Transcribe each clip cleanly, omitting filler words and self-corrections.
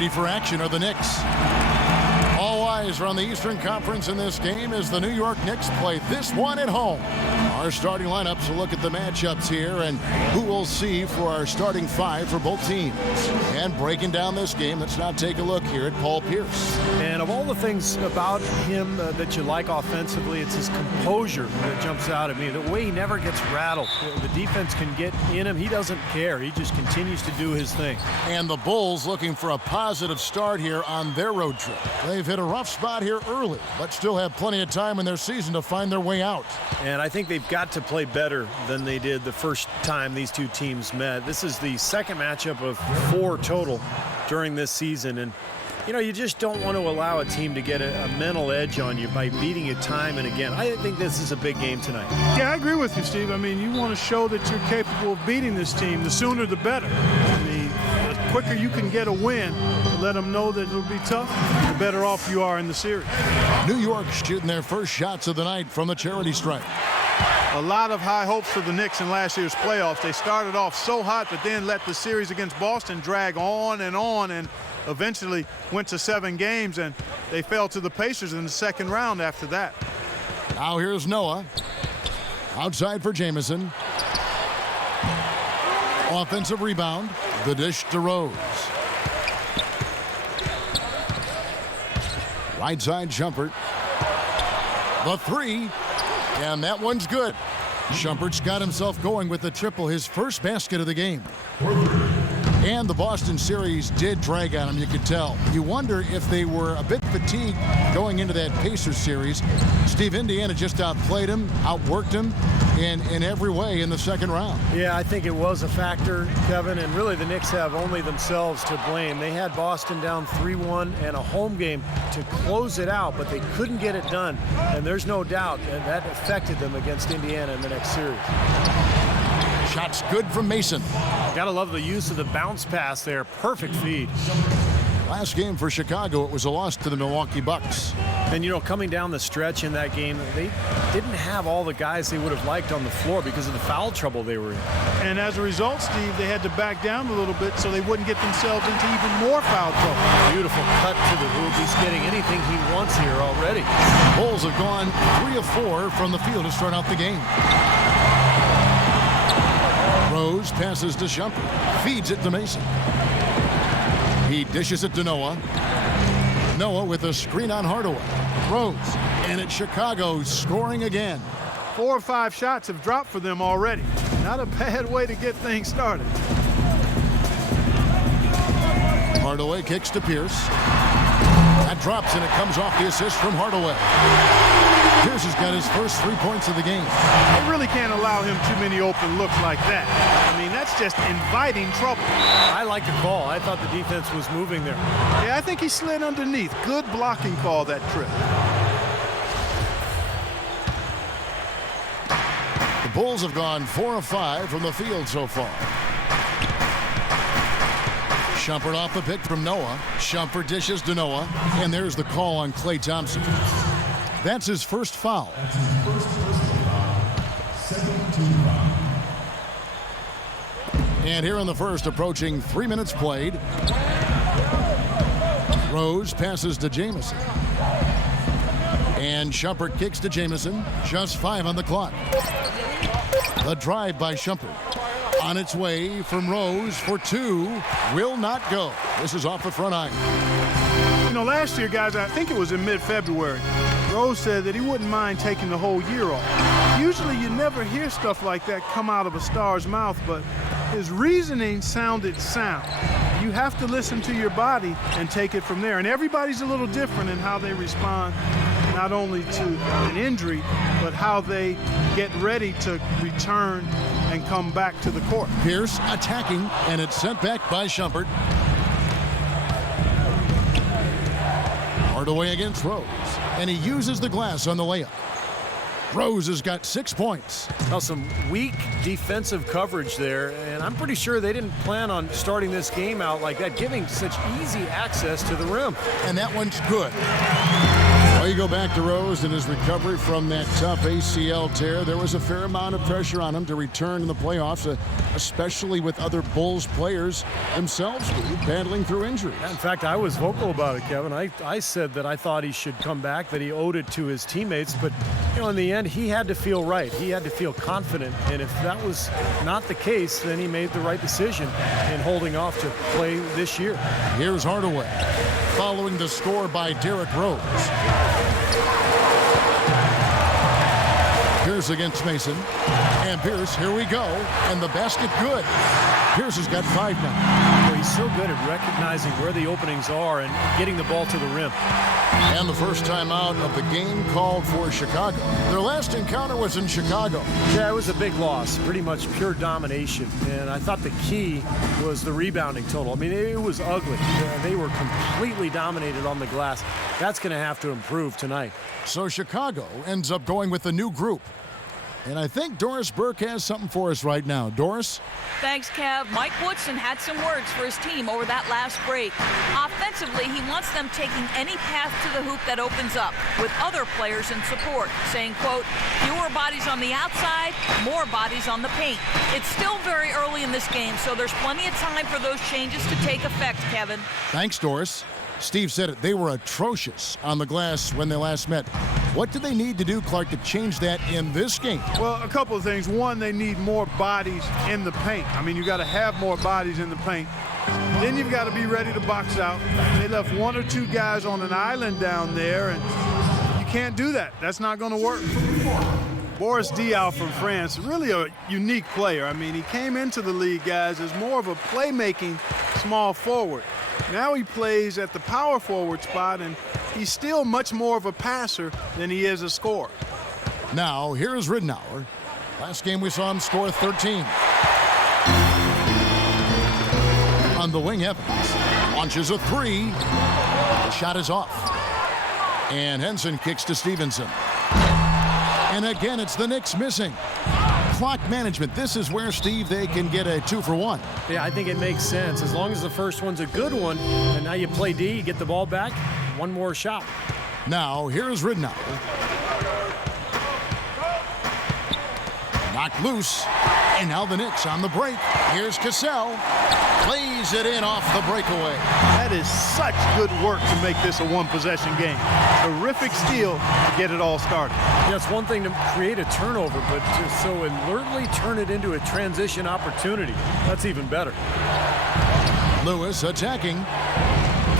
Ready for action are the Knicks. All eyes are on the Eastern Conference in this game as the New York Knicks play this one at home. Our starting lineups will look at the matchups here and who we'll see for our starting five for both teams. And breaking down this game, let's now take a look here at Paul Pierce. And of all the things about him that you like offensively, it's his composure that jumps out at me. The way he never gets rattled. The defense can get in him. He doesn't care. He just continues to do his thing. And the Bulls looking for a positive start here on their road trip. They've hit a rough spot here early, but still have plenty of time in their season to find their way out. And I think they've got to play better than they did the first time these two teams met. This is the second matchup of 4 total during this season. And, you know, you just don't want to allow a team to get a mental edge on you by beating you time and again. I think this is a big game tonight. Yeah, I agree with you, Steve. I mean, you want to show that you're capable of beating this team. The sooner the better. I mean, the quicker you can get a win, let them know that it'll be tough, the better off you are in the series. New York shooting their first shots of the night from the charity stripe. A lot of high hopes for the Knicks in last year's playoffs. They started off so hot, but then let the series against Boston drag on, and eventually went to 7 games, and they fell to the Pacers in the second round after that. Now here's Noah. Outside for Jamison. Offensive rebound. The dish to Rose. Right side Shumpert. The three. And that one's good. Shumpert's got himself going with the triple, his first basket of the game. And the Boston series did drag on him, you could tell. You wonder if they were a bit fatigued going into that Pacers series. Steve, Indiana just outplayed him, outworked him in every way in the second round. Yeah, I think it was a factor, Kevin, and really the Knicks have only themselves to blame. They had Boston down 3-1 and a home game to close it out, but they couldn't get it done. And there's no doubt that affected them against Indiana in the next series. Shots good from Mason. Gotta love the use of the bounce pass there. Perfect feed. Last game for Chicago, it was a loss to the Milwaukee Bucks. And, you know, coming down the stretch in that game, they didn't have all the guys they would have liked on the floor because of the foul trouble they were in. And as a result, Steve, they had to back down a little bit so they wouldn't get themselves into even more foul trouble. Beautiful cut to the hoop. He's getting anything he wants here already. Bulls have gone 3 of 4 from the field to start out the game. Rose passes to Shumpert, feeds it to Mason. He dishes it to Noah. Noah with a screen on Hardaway. Rose, and it's Chicago scoring again. 4 or 5 shots have dropped for them already. Not a bad way to get things started. Hardaway kicks to Pierce. That drops, and it comes off the assist from Hardaway. Pierce has got his first 3 points of the game. They really can't allow him too many open looks like that. I mean, that's just inviting trouble. I like the call. I thought the defense was moving there. Yeah, I think he slid underneath. Good blocking call that trip. The Bulls have gone 4 of 5 from the field so far. Shumpert off the pick from Noah. Shumpert dishes to Noah. And there's the call on Klay Thompson. That's his first foul. And here in the first, approaching 3 minutes played. Rose passes to Jamison. And Shumpert kicks to Jamison. Just 5 on the clock. The drive by Shumpert. On its way from Rose for 2. Will not go. This is off the front iron. You know, last year, guys, I think it was in mid-February, Rose said that he wouldn't mind taking the whole year off. Usually you never hear stuff like that come out of a star's mouth, but his reasoning sounded sound. You have to listen to your body and take it from there. And everybody's a little different in how they respond, not only to an injury, but how they get ready to return and come back to the court. Pierce attacking, and it's sent back by Shumpert. Hardaway against Rose, and he uses the glass on the layup. Rose has got 6 points. Now some weak defensive coverage there, and I'm pretty sure they didn't plan on starting this game out like that, giving such easy access to the rim. And that one's good. You go back to Rose and his recovery from that tough ACL tear. There was a fair amount of pressure on him to return in the playoffs, especially with other Bulls players themselves battling through injuries. In fact, I was vocal about it, Kevin. I said that I thought he should come back, that he owed it to his teammates. But, in the end, he had to feel right. He had to feel confident. And if that was not the case, then he made the right decision in holding off to play this year. Here's Hardaway following the score by Derrick Rose. Pierce against Mason. And Pierce, here we go. And the basket good. Pierce has got 5 now. Well, he's so good at recognizing where the openings are and getting the ball to the rim. And the first time out of the game called for Chicago. Their last encounter was in Chicago. Yeah, it was a big loss. Pretty much pure domination. And I thought the key was the rebounding total. I mean, it was ugly. They were completely dominated on the glass. That's going to have to improve tonight. So Chicago ends up going with a new group. And I think Doris Burke has something for us right now. Doris? Thanks, Kev. Mike Woodson had some words for his team over that last break. Offensively, he wants them taking any path to the hoop that opens up with other players in support, saying, quote, fewer bodies on the outside, more bodies on the paint. It's still very early in this game, so there's plenty of time for those changes to take effect, Kevin. Thanks, Doris. Steve said it. They were atrocious on the glass when they last met. What do they need to do, Clark, to change that in this game? Well, a couple of things. One, they need more bodies in the paint. I mean, you got to have more bodies in the paint. Then you've got to be ready to box out. They left 1 or 2 guys on an island down there, and you can't do that. That's not going to work. Boris Diaw from France, really a unique player. I mean, he came into the league, guys, as more of a playmaking small forward. Now he plays at the power forward spot, and he's still much more of a passer than he is a scorer. Now, here's Ridnour. Last game we saw him score 13. On the wing, Evans launches a 3. The shot is off. And Henson kicks to Stevenson. And again, it's the Knicks missing. Clock management. This is where, Steve, they can get a 2-for-1. Yeah, I think it makes sense. As long as the first one's a good one, and now you play D, you get the ball back, one more shot. Now, here's Ridnour. Knocked loose. And now the Knicks on the break. Here's Cassell. Plays it in off the breakaway. That is such good work to make this a one-possession game. Terrific steal to get it all started. Yeah, it's one thing to create a turnover, but to so alertly turn it into a transition opportunity, that's even better. Lewis attacking.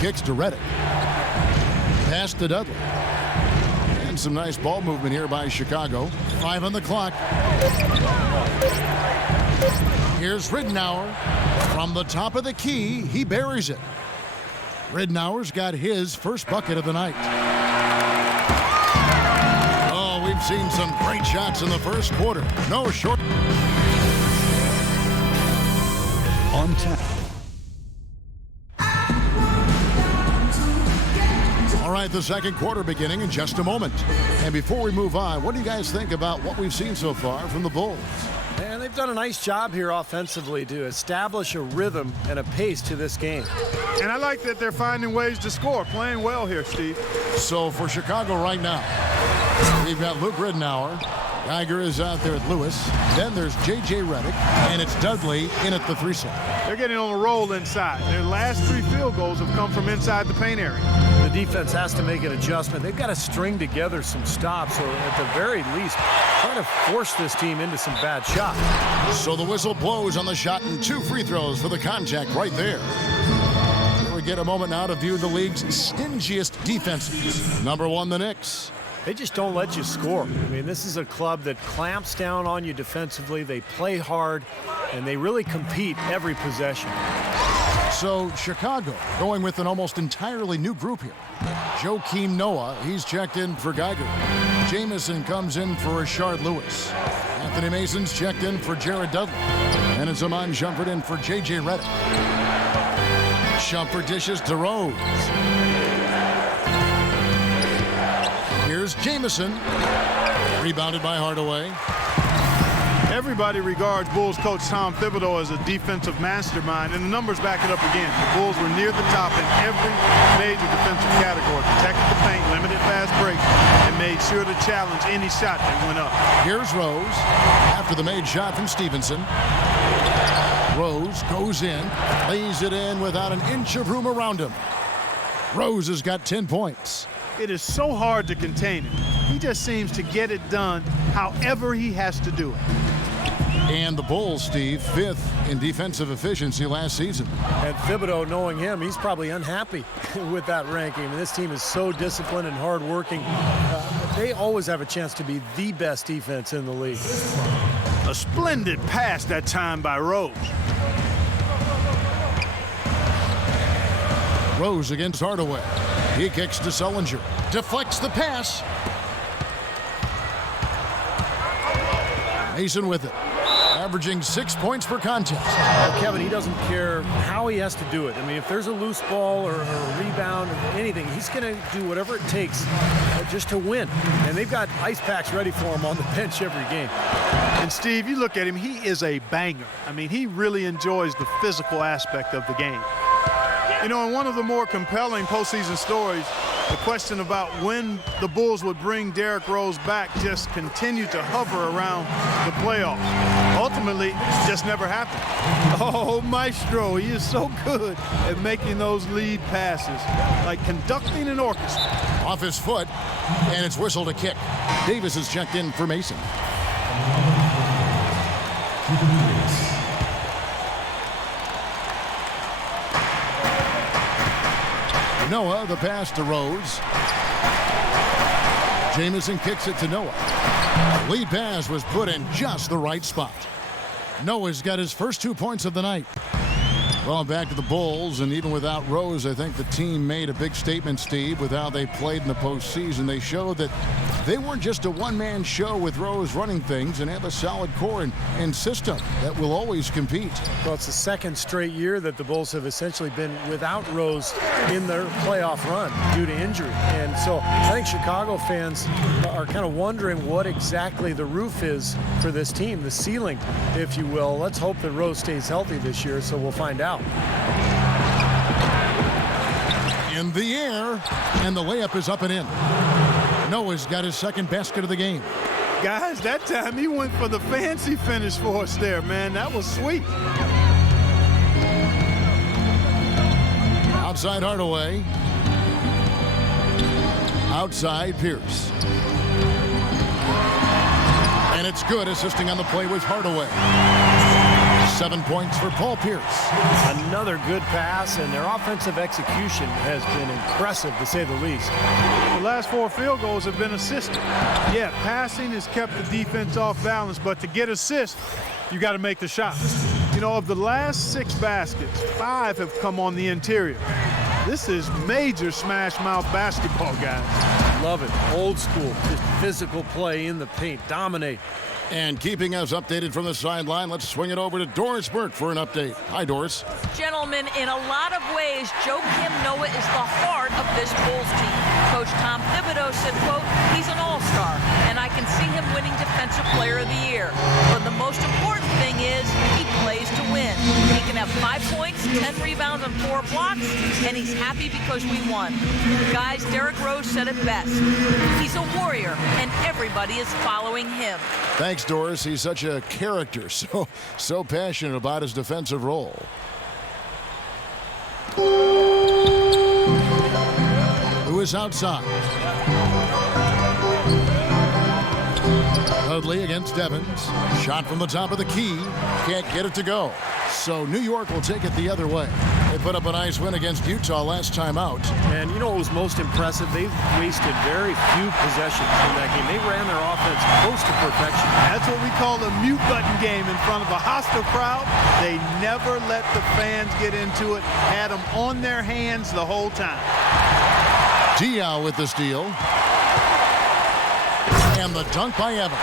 Kicks to Redick. Pass to Dudley. And some nice ball movement here by Chicago. 5 on the clock. Here's Ridnour. From the top of the key, he buries it. Ridnour's got his first bucket of the night. Oh, we've seen some great shots in the first quarter. No short. On tap. All right, the second quarter beginning in just a moment. And before we move on, what do you guys think about what we've seen so far from the Bulls? And they've done a nice job here offensively to establish a rhythm and a pace to this game. And I like that they're finding ways to score, playing well here, Steve. So for Chicago right now, we've got Luke Ridnour. Geiger is out there at Lewis. Then there's J.J. Redick, and it's Dudley in at the 3-slot. They're getting on a roll inside. Their last 3 field goals have come from inside the paint area. The defense has to make an adjustment. They've got to string together some stops, or at the very least, try to force this team into some bad shots. So the whistle blows on the shot, and 2 free throws for the contact right there. Here we get a moment now to view the league's stingiest defenses. Number 1, the Knicks. They just don't let you score. I mean, this is a club that clamps down on you defensively. They play hard, and they really compete every possession. So Chicago going with an almost entirely new group here. Joakim Noah, he's checked in for Geiger. Jamison comes in for Rashard Lewis. Anthony Mason's checked in for Jared Dudley. And it's Iman Shumpert in for J.J. Redick. Shumpert dishes to Rose. Here's Jamison. Rebounded by Hardaway. Everybody regards Bulls coach Tom Thibodeau as a defensive mastermind, and the numbers back it up again. The Bulls were near the top in every major defensive category. Protected the paint, limited fast breaks, and made sure to challenge any shot that went up. Here's Rose after the made shot from Stevenson. Rose goes in, lays it in without an inch of room around him. Rose has got 10 points. It is so hard to contain him. He just seems to get it done however he has to do it. And the Bulls, Steve, 5th in defensive efficiency last season. And Thibodeau, knowing him, he's probably unhappy with that ranking. I mean, this team is so disciplined and hardworking. They always have a chance to be the best defense in the league. A splendid pass that time by Rose. Rose against Hardaway. He kicks to Sullinger. Deflects the pass. Mason with it. Averaging 6 points per contest. Well, Kevin, he doesn't care how he has to do it. I mean, if there's a loose ball or a rebound or anything, he's going to do whatever it takes just to win. And they've got ice packs ready for him on the bench every game. And Steve, you look at him, he is a banger. I mean, he really enjoys the physical aspect of the game. You know, in one of the more compelling postseason stories, the question about when the Bulls would bring Derrick Rose back just continued to hover around the playoffs. Ultimately, it just never happened. Oh, Maestro, he is so good at making those lead passes, like conducting an orchestra. Off his foot, and it's whistled a kick. Davis is checked in for Mason. Noah, the pass to Rose. Jamison kicks it to Noah. The lead pass was put in just the right spot. Noah's got his first 2 points of the night. Well, back to the Bulls, and even without Rose, I think the team made a big statement, Steve, with how they played in the postseason. They showed that they weren't just a one-man show with Rose running things, and have a solid core and system that will always compete. Well, it's the second straight year that the Bulls have essentially been without Rose in their playoff run due to injury. And so I think Chicago fans are kind of wondering what exactly the roof is for this team, the ceiling, if you will. Let's hope that Rose stays healthy this year, so we'll find out. In the air, and the layup is up and in. Noah's got his second basket of the game. Guys, that time he went for the fancy finish for us there, man. That was sweet. Outside Hardaway. Outside Pierce. And it's good, assisting on the play with Hardaway. 7 points for Paul Pierce. Another good pass, and their offensive execution has been impressive, to say the least. The last 4 field goals have been assisted. Yeah, passing has kept the defense off balance, but to get assists, you got to make the shot. You know, of the last 6 baskets, 5 have come on the interior. This is major smash mouth basketball, guys. Love it. Old school, just physical play in the paint, dominate. And keeping us updated from the sideline, let's swing it over to Doris Burke for an update. Hi, Doris. Gentlemen, in a lot of ways, Joakim Noah is the heart of this Bulls team. Coach Tom Thibodeau said, quote, he's an all-star, and I can see him winning Defensive Player of the Year. But the most important thing is he plays to win. He can have 5 points, 10 rebounds, and 4 blocks, and he's happy because we won. Guys, Derrick Rose said it best. He's a warrior, and everybody is following him. Thanks, Doris. He's such a character, so passionate about his defensive role. Who is outside? Dudley against Evans. Shot from the top of the key. Can't get it to go. So New York will take it the other way. They put up a nice win against Utah last time out. And you know what was most impressive? They've wasted very few possessions in that game. They ran their offense close to perfection. That's what we call a mute button game in front of a hostile crowd. They never let the fans get into it. Had them on their hands the whole time. Diaw with the steal. And the dunk by Evans.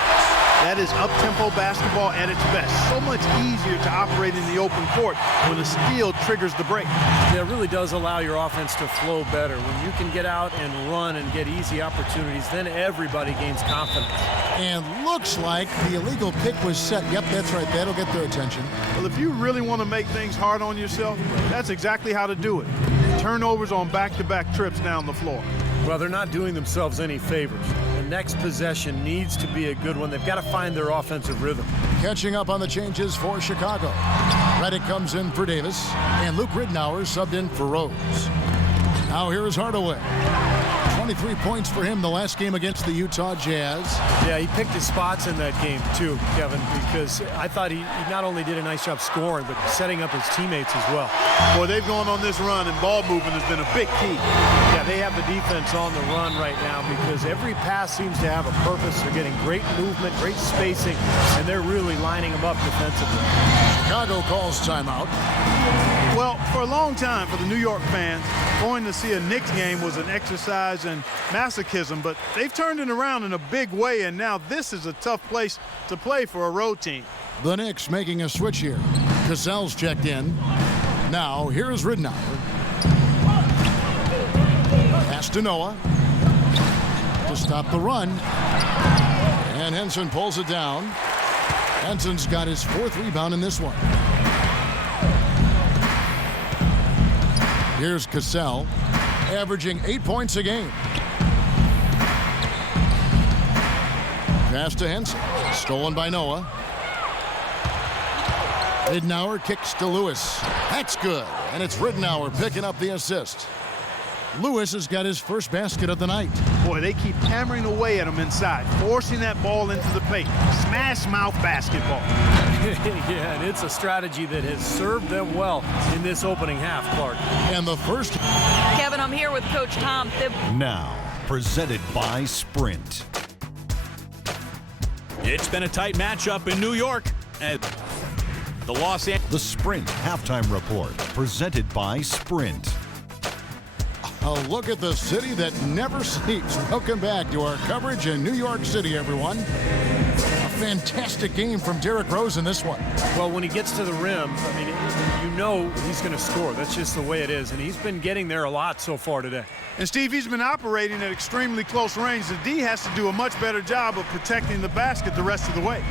That is up-tempo basketball at its best. So much easier to operate in the open court when a steal triggers the break. Yeah, it really does allow your offense to flow better. When you can get out and run and get easy opportunities, then everybody gains confidence. And looks like the illegal pick was set. Yep, that's right. That'll get their attention. Well, if you really want to make things hard on yourself, that's exactly how to do it. Turnovers on back-to-back trips down the floor. Well, they're not doing themselves any favors. The next possession needs to be a good one. They've got to find their offensive rhythm. Catching up on the changes for Chicago. Reddick comes in for Davis, and Luke Ridnour subbed in for Rose. Now here is Hardaway. 23 points for him the last game against the Utah Jazz. Yeah, he picked his spots in that game too, Kevin, because I thought he not only did a nice job scoring, but setting up his teammates as well. Boy, they've gone on this run, and ball movement has been a big key. Yeah, they have the defense on the run right now because every pass seems to have a purpose. They're getting great movement, great spacing, and they're really lining them up defensively. Chicago calls timeout. Well, for a long time for the New York fans, going to see a Knicks game was an exercise in masochism, but they've turned it around in a big way, and now this is a tough place to play for a road team. The Knicks making a switch here. Cassell's checked in. Now, here's Ridnour. Pass to Noah to stop the run. And Henson pulls it down. Henson's got his 4th rebound in this one. Here's Cassell, averaging 8 points a game. Pass to Henson, stolen by Noah. Ridnour kicks to Lewis. That's good, and it's Ridnour picking up the assist. Lewis has got his first basket of the night. Boy, they keep hammering away at him inside, forcing that ball into the paint. Smash mouth basketball. Yeah, and it's a strategy that has served them well in this opening half, Clark. And the first. Kevin, I'm here with Coach Tom Thibodeau. Now, presented by Sprint. It's been a tight matchup in New York. The Sprint Halftime Report, presented by Sprint. A look at the city that never sleeps. Welcome back to our coverage in New York City, everyone. A fantastic game from Derrick Rose in this one. Well, when he gets to the rim, I mean, you know he's going to score. That's just the way it is, and he's been getting there a lot so far today. And, Steve, he's been operating at extremely close range. The D has to do a much better job of protecting the basket the rest of the way.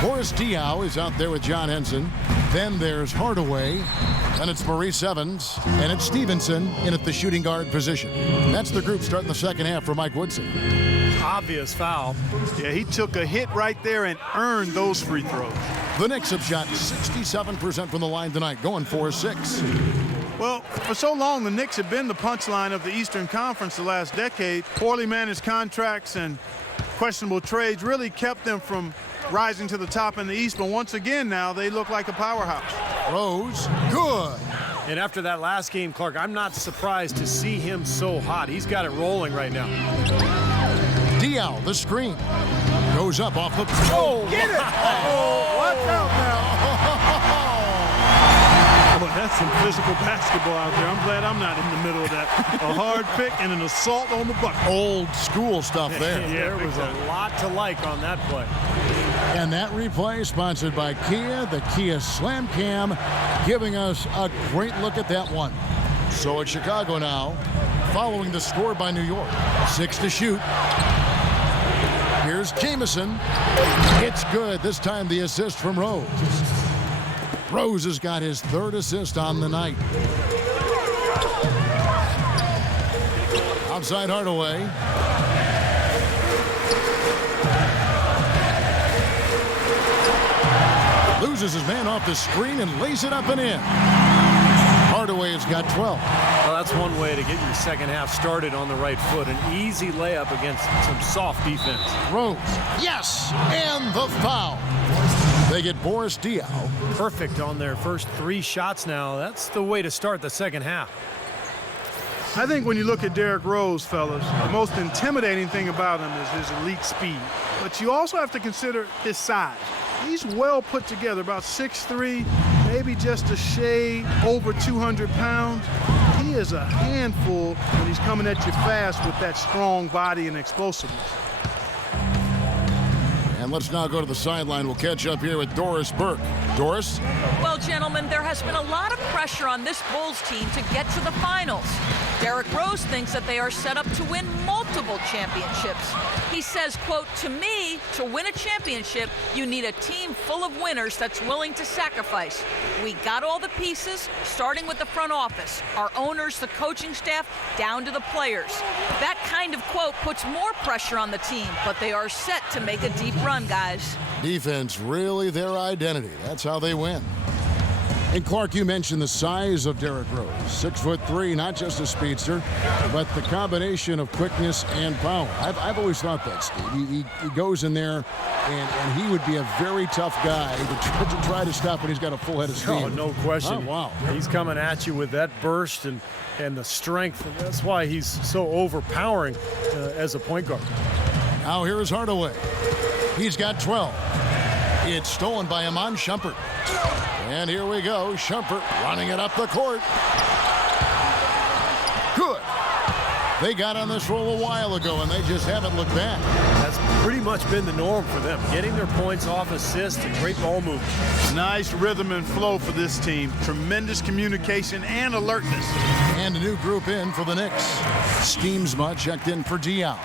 Boris Diaw is out there with John Henson. Then there's Hardaway. Then it's Maurice Evans. And it's Stevenson in at the shooting guard position. And that's the group starting the second half for Mike Woodson. Obvious foul. Yeah, he took a hit right there and earned those free throws. The Knicks have shot 67% from the line tonight, going 4-6. Well, for so long, the Knicks have been the punchline of the Eastern Conference the last decade. Poorly managed contracts and questionable trades really kept them from rising to the top in the East. But once again now, they look like a powerhouse. Rose, good. And after that last game, Clark, I'm not surprised to see him so hot. He's got it rolling right now. Diaw, the screen. Goes up off the... Oh, get it! Oh, watch out now. Boy, that's some physical basketball out there. I'm glad I'm not in the middle of that. A hard pick and an assault on the bucket. Old school stuff there. There was a lot to like on that play. And that replay sponsored by Kia, the Kia Slam Cam, giving us a great look at that one. So it's Chicago now, following the score by New York. 6 to shoot. Here's Jamison. It's good. This time the assist from Rose. Rose has got his 3rd assist on the night. Outside Hardaway. Loses his man off the screen and lays it up and in. Hardaway has got 12. Well, that's one way to get your second half started on the right foot. An easy layup against some soft defense. Rose, yes, and the foul. They get Boris Diaw. Perfect on their first 3 shots now. That's the way to start the second half. I think when you look at Derrick Rose, fellas, the most intimidating thing about him is his elite speed. But you also have to consider his size. He's well put together, about 6'3", maybe just a shade over 200 pounds. He is a handful when he's coming at you fast with that strong body and explosiveness. And let's now go to the sideline. We'll catch up here with Doris Burke. Doris? Well, gentlemen, there has been a lot of pressure on this Bulls team to get to the finals. Derrick Rose thinks that they are set up to win multiple championships. He says, quote, "To me, to win a championship, you need a team full of winners that's willing to sacrifice. We got all the pieces, starting with the front office, our owners, the coaching staff, down to the players." That kind of quote puts more pressure on the team, but they are set to make a deep run, guys. Defense really their identity. That's how they win. And Clark, you mentioned the size of Derrick Rose. 6'3", not just a speedster, but the combination of quickness and power. I've always thought that, Steve. He goes in there, and he would be a very tough guy to try to stop when he's got a full head of steam. Oh, no question. Oh, wow. He's coming at you with that burst and the strength. And that's why he's so overpowering as a point guard. Now here is Hardaway. He's got 12. It's stolen by Iman Shumpert. And here we go. Shumpert running it up the court. Good. They got on this roll a while ago, and they just haven't looked back. That's pretty much been the norm for them. Getting their points off assists and great ball movement. Nice rhythm and flow for this team. Tremendous communication and alertness. And a new group in for the Knicks. Steamsma checked in for Diaw.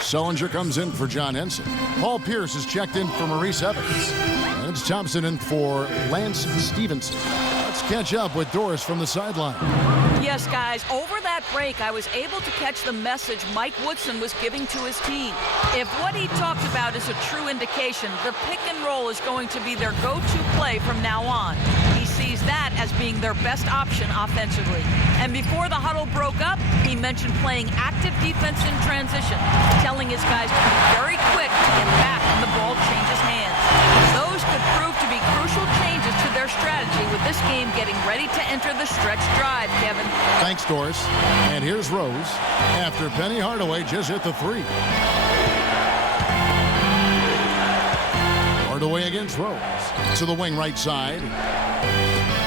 Sullinger comes in for John Henson. Paul Pierce is checked in for Maurice Evans. And it's Thompson in for Lance Stevenson. Let's catch up with Doris from the sideline. Yes, guys, over that break, I was able to catch the message Mike Woodson was giving to his team. If what he talked about is a true indication, the pick and roll is going to be their go-to play from now on. He sees that as being their best option offensively. And before the huddle broke up, he mentioned playing active defense in transition, telling his guys to be very quick to get back when the ball changes hands. Those could prove to be crucial changes to their strategy with this game getting ready to enter the stretch drive, Kevin. Thanks, Doris. And here's Rose after Penny Hardaway just hit the three. Hardaway against Rose. To the wing right side.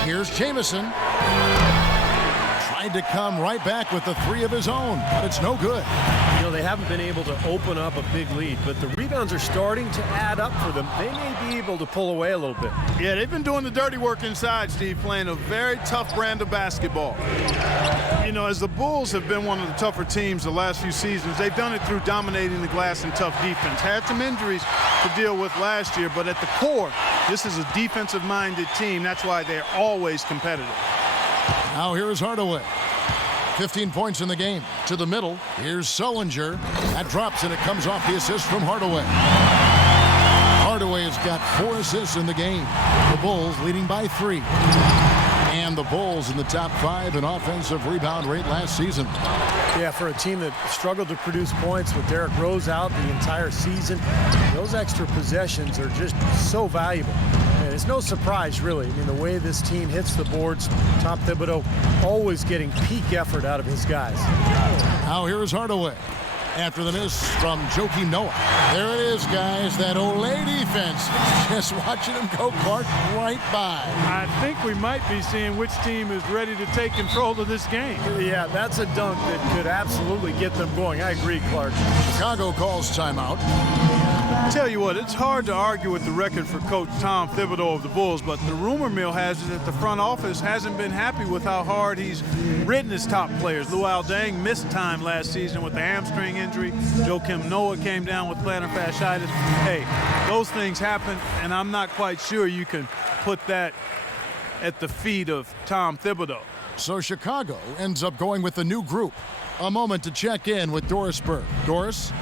Here's Jamison. Tried to come right back with the three of his own, but it's no good. You know, they haven't been able to open up a big lead, but the rebounds are starting to add up for them. They may be able to pull away a little bit. Yeah, they've been doing the dirty work inside, Steve, playing a very tough brand of basketball. You know, as the Bulls have been one of the tougher teams the last few seasons, they've done it through dominating the glass and tough defense. Had some injuries to deal with last year, but at the core, this is a defensive-minded team. That's why they're always competitive. Now here is Hardaway. 15 points in the game. To the middle. Here's Sullinger. That drops, and it comes off the assist from Hardaway. Hardaway has got 4 assists in the game. The Bulls leading by 3. And the Bulls in the top 5 in offensive rebound rate last season. Yeah, for a team that struggled to produce points with Derrick Rose out the entire season, those extra possessions are just so valuable. And it's no surprise, really. I mean, the way this team hits the boards, Tom Thibodeau always getting peak effort out of his guys. Now here is Hardaway. After the miss from Joakim Noah. There it is, guys. That Olay defense. Just watching him go, Clark, right by. I think we might be seeing which team is ready to take control of this game. Yeah, that's a dunk that could absolutely get them going. I agree, Clark. Chicago calls timeout. Tell you what, it's hard to argue with the record for Coach Tom Thibodeau of the Bulls, but the rumor mill has it that the front office hasn't been happy with how hard he's ridden his top players. Luol Deng missed time last season with the hamstring injury. Joakim Noah came down with plantar fasciitis. Hey, those things happen, and I'm not quite sure you can put that at the feet of Tom Thibodeau. So Chicago ends up going with a new group. A moment to check in with Doris Burke. Doris?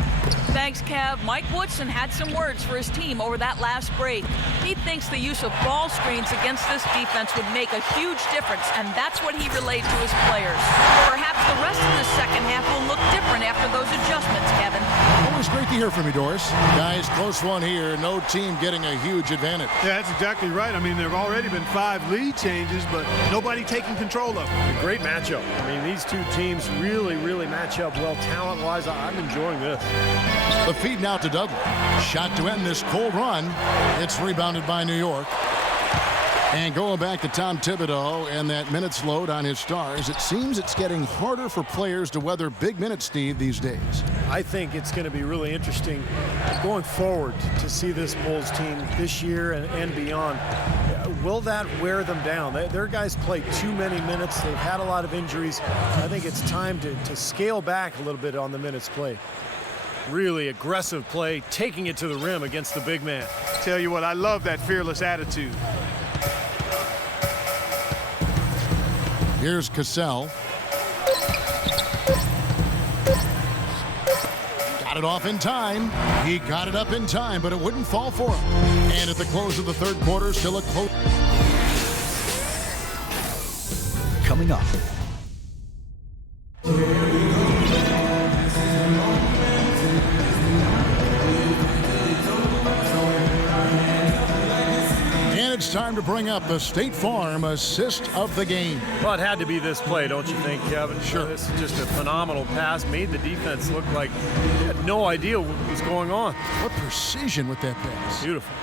Thanks, Kev. Mike Woodson had some words for his team over that last break. He thinks the use of ball screens against this defense would make a huge difference, and that's what he relayed to his players. Perhaps the rest of the second half will look different after those adjustments, Kevin. Always great to hear from you, Doris. Guys, close one here. No team getting a huge advantage. Yeah, that's exactly right. I mean, there have already been 5 lead changes, but nobody taking control of it. A great matchup. I mean, these two teams really match up well talent-wise. I'm enjoying this. The feed now to Dudley. Shot to end this cold run. It's rebounded by New York. And going back to Tom Thibodeau and that minutes load on his stars, it seems it's getting harder for players to weather big minutes, Steve, these days. I think it's going to be really interesting going forward to see this Bulls team this year and beyond. Will that wear them down? Their guys play too many minutes. They've had a lot of injuries. I think it's time to scale back a little bit on the minutes played. Really aggressive play, taking it to the rim against the big man. Tell you what, I love that fearless attitude. Here's Cassell. Got it off in time. He got it up in time, but it wouldn't fall for him. And at the close of the third quarter, still a close. Coming up. It's time to bring up the State Farm assist of the game. Well, it had to be this play, don't you think, Kevin? Sure. This is just a phenomenal pass. Made the defense look like they had no idea what was going on. What precision with that pass. Beautiful.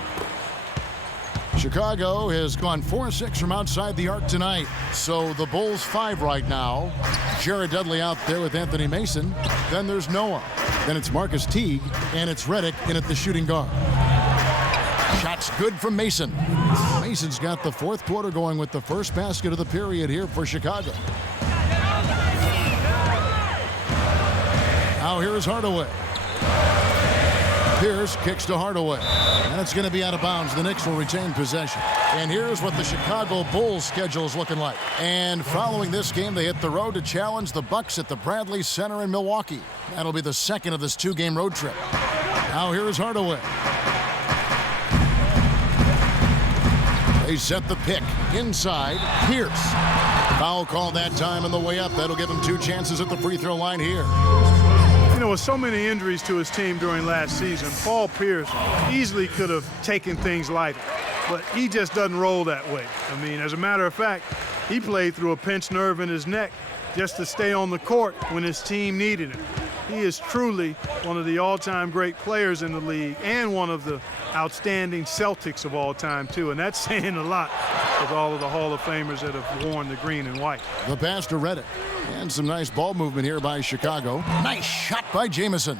Chicago has gone 4-6 from outside the arc tonight. So the Bulls 5 right now. Jared Dudley out there with Anthony Mason. Then there's Noah. Then it's Marcus Teague. And it's Redick in at the shooting guard. Shots good from Mason. Mason's got the fourth quarter going with the first basket of the period here for Chicago. Now here's Hardaway. Pierce kicks to Hardaway. And it's going to be out of bounds. The Knicks will retain possession. And here's what the Chicago Bulls schedule is looking like. And following this game, they hit the road to challenge the Bucks at the Bradley Center in Milwaukee. That'll be the second of this two-game road trip. Now here's Hardaway. They set the pick inside. Pierce. Foul call that time on the way up. That'll give him two chances at the free throw line here. You know, with so many injuries to his team during last season, Paul Pierce easily could have taken things lighter, but he just doesn't roll that way. I mean, as a matter of fact, he played through a pinched nerve in his neck just to stay on the court when his team needed him. He is truly one of the all-time great players in the league and one of the outstanding Celtics of all time, too. And that's saying a lot with all of the Hall of Famers that have worn the green and white. The pass to Redick. And some nice ball movement here by Chicago. Nice shot by Jamison.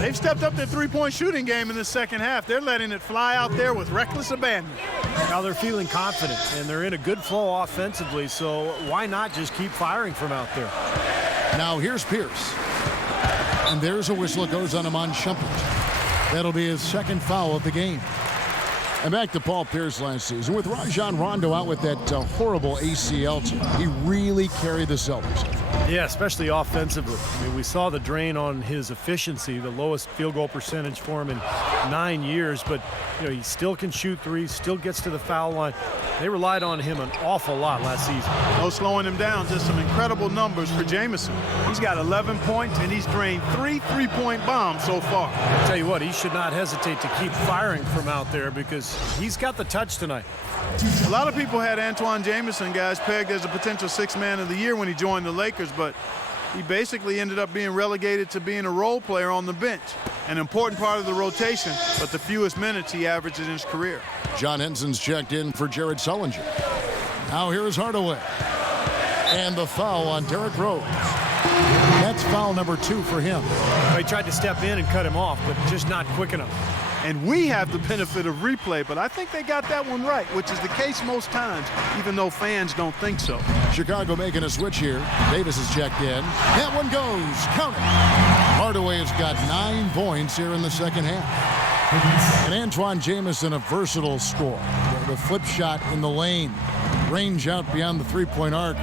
They've stepped up their three-point shooting game in the second half. They're letting it fly out there with reckless abandon. Now they're feeling confident, and they're in a good flow offensively, so why not just keep firing from out there? Now here's Pierce. And there's a whistle that goes on Iman Shumpert. That'll be his second foul of the game. And back to Paul Pierce last season. With Rajon Rondo out with that horrible ACL team, he really carried the Celtics. Yeah, especially offensively. I mean, we saw the drain on his efficiency, the lowest field goal percentage for him in 9 years, but you know, he still can shoot threes, still gets to the foul line. They relied on him an awful lot last season. No slowing him down, just some incredible numbers for Jamison. He's got 11 points, and he's drained 3 three-point bombs so far. I'll tell you what, he should not hesitate to keep firing from out there because he's got the touch tonight. A lot of people had Antoine Jamison, guys, pegged as a potential sixth man of the year when he joined the Lakers, but he basically ended up being relegated to being a role player on the bench. An important part of the rotation, but the fewest minutes he averaged in his career. John Henson's checked in for Jared Sullinger. Now here's Hardaway. And the foul on Derrick Rose. That's foul number 2 for him. They tried to step in and cut him off, but just not quick enough. And we have the benefit of replay, but I think they got that one right, which is the case most times, even though fans don't think so. Chicago making a switch here. Davis is checked in. That one goes. Count it. Hardaway has got 9 points here in the second half. And Antoine Jamison, a versatile scorer. The flip shot in the lane. Range out beyond the three-point arc.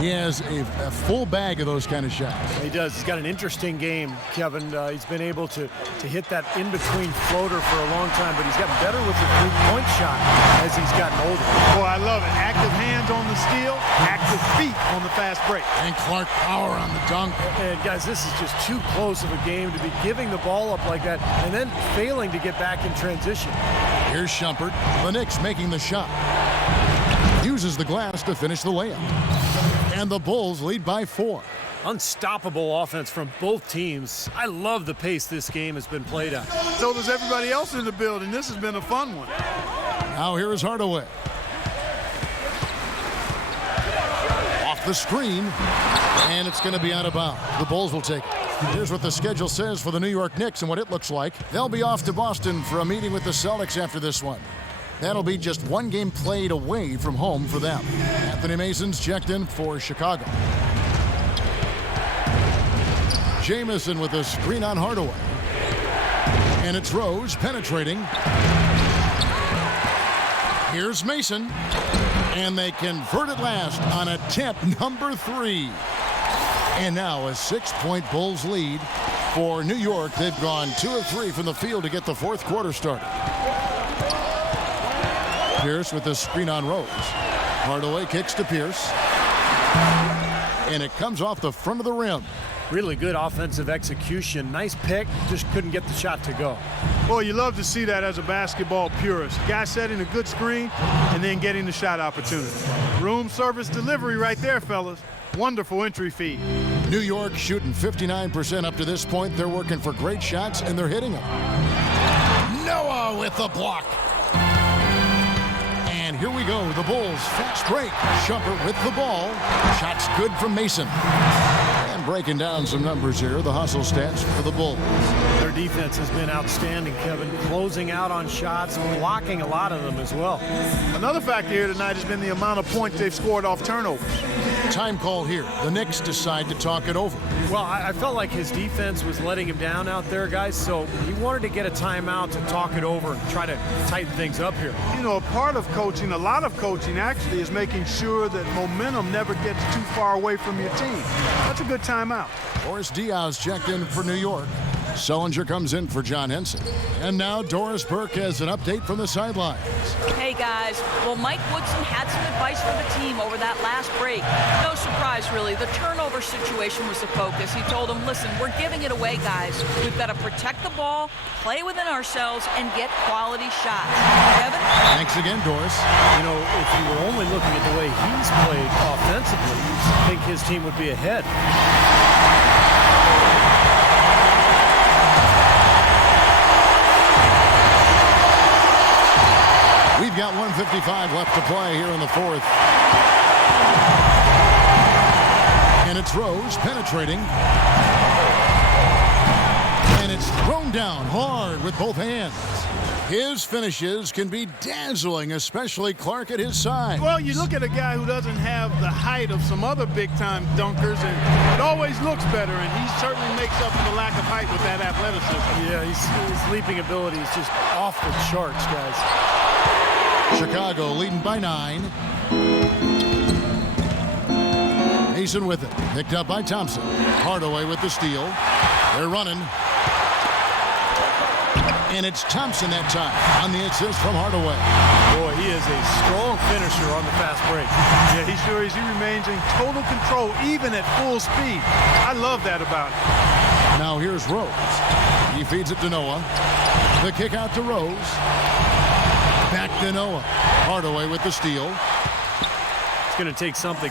He has a full bag of those kind of shots. He does. He's got an interesting game, Kevin. He's been able to hit that in-between floater for a long time, but he's gotten better with the three-point shot as he's gotten older. Boy, I love it. Active hands on the steal, active feet on the fast break. And Clark Power on the dunk. And guys, this is just too close of a game to be giving the ball up like that and then failing to get back in transition. Here's Shumpert. The Knicks making the shot. Uses the glass to finish the layup. And the Bulls lead by 4. Unstoppable offense from both teams. I love the pace this game has been played at. So does everybody else in the building. This has been a fun one. Now here is Hardaway. off the screen, and it's going to be out of bounds. The Bulls will take it. Here's what the schedule says for the New York Knicks and what it looks like. They'll be off to Boston for a meeting with the Celtics after this one. That'll be just one game played away from home for them. Anthony Mason's checked in for Chicago. Jamison with a screen on Hardaway. And it's Rose penetrating. Here's Mason. And they convert at last on attempt number 3. And now a 6-point Bulls lead for New York. They've gone 2 of 3 from the field to get the fourth quarter started. Pierce with the screen on Rose. Hardaway kicks to Pierce. And it comes off the front of the rim. Really good offensive execution. Nice pick, just couldn't get the shot to go. Boy, you love to see that as a basketball purist. Guy setting a good screen and then getting the shot opportunity. Room service delivery right there, fellas. Wonderful entry feed. New York shooting 59% up to this point. They're working for great shots, and they're hitting them. Noah with the block. And here we go. The Bulls fast break. Shumpert with the ball. Shots good from Mason. And breaking down some numbers here. The hustle stats for the Bulls. Their defense has been outstanding, Kevin. Closing out on shots, blocking a lot of them as well. Another factor here tonight has been the amount of points they've scored off turnovers. Time call here. The Knicks decide to talk it over. Well, I felt like his defense was letting him down out there, guys, so he wanted to get a timeout to talk it over and try to tighten things up here. You know, a part of coaching, a lot of coaching actually, is making sure that momentum never gets too far away from your team. That's a good timeout. Boris Diaz checked in for New York. Sullinger comes in for John Henson. And now Doris Burke has an update from the sidelines. Hey guys, well, Mike Woodson had some advice for the team over that last break. No surprise really, the turnover situation was the focus. He told them, listen, we're giving it away, guys. We've got to protect the ball, play within ourselves, and get quality shots. Kevin? Thanks again, Doris. You know, if you were only looking at the way he's played offensively, I think his team would be ahead. We've got 1:55 left to play here in the fourth. And it's Rose penetrating. And it's thrown down hard with both hands. His finishes can be dazzling, especially Clark at his side. Well, you look at a guy who doesn't have the height of some other big-time dunkers, and it always looks better, and he certainly makes up for the lack of height with that athleticism. Yeah, his leaping ability is just off the charts, guys. Chicago leading by 9. Mason with it. Picked up by Thompson. Hardaway with the steal. They're running. And it's Thompson that time on the assist from Hardaway. Boy, he is a strong finisher on the fast break. Yeah, he sure is. He remains in total control, even at full speed. I love that about him. Now here's Rose. He feeds it to Noah. The kick out to Rose. Back to Noah. Hardaway with the steal. It's going to take something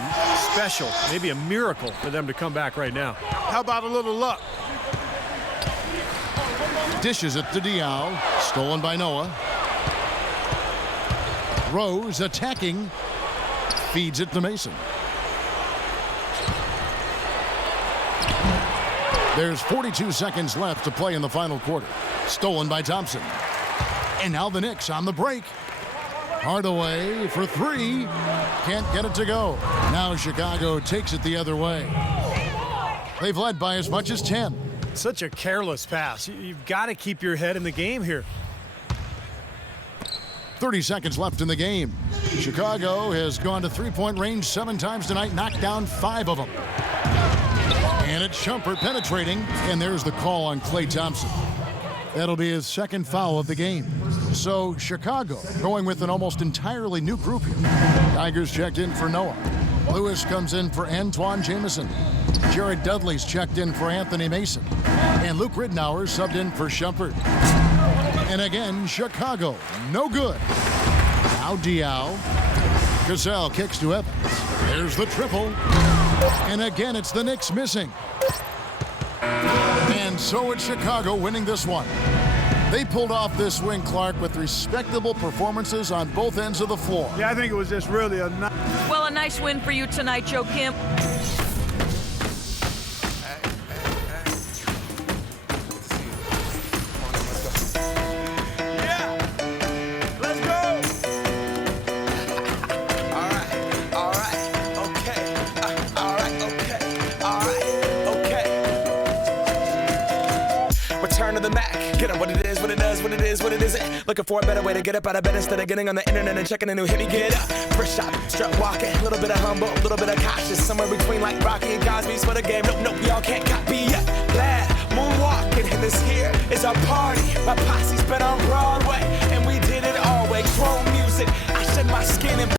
special, maybe a miracle, for them to come back right now. How about a little luck? Dishes it to Diaw. Stolen by Noah. Rose attacking. Feeds it to Mason. There's 42 seconds left to play in the final quarter. Stolen by Thompson. And now the Knicks on the break. Hardaway for 3. Can't get it to go. Now Chicago takes it the other way. They've led by as much as 10. Such a careless pass. You've got to keep your head in the game here. 30 seconds left in the game. Chicago has gone to three-point range 7 times tonight, knocked down 5 of them. And it's Shumpert penetrating, and there's the call on Klay Thompson. That'll be his second foul of the game. So Chicago going with an almost entirely new group here. Tigers checked in for Noah. Lewis comes in for Antoine Jamison. Jared Dudley's checked in for Anthony Mason. And Luke Ridnour subbed in for Shumpert. And again, Chicago, no good. Now Diaw. Cassell kicks to Evans. There's the triple. And again, it's the Knicks missing. And so it's Chicago winning this one. They pulled off this win, Clark, with respectable performances on both ends of the floor. Yeah, I think it was just really a Well, a nice Nice win for you tonight, Joakim. Return to the Mac. Get up what it is, what it does, what it is, what it isn't. Looking for a better way to get up out of bed instead of getting on the internet and checking a new hit. Me get up, first shot, strut walking, a little bit of humble, a little bit of cautious, somewhere between like Rocky and Cosby's for the game. Nope, y'all can't copy yet. Glad moonwalking, and this here is our party. My posse's been on Broadway, and we did it all way. Chrome music, I shed my skin and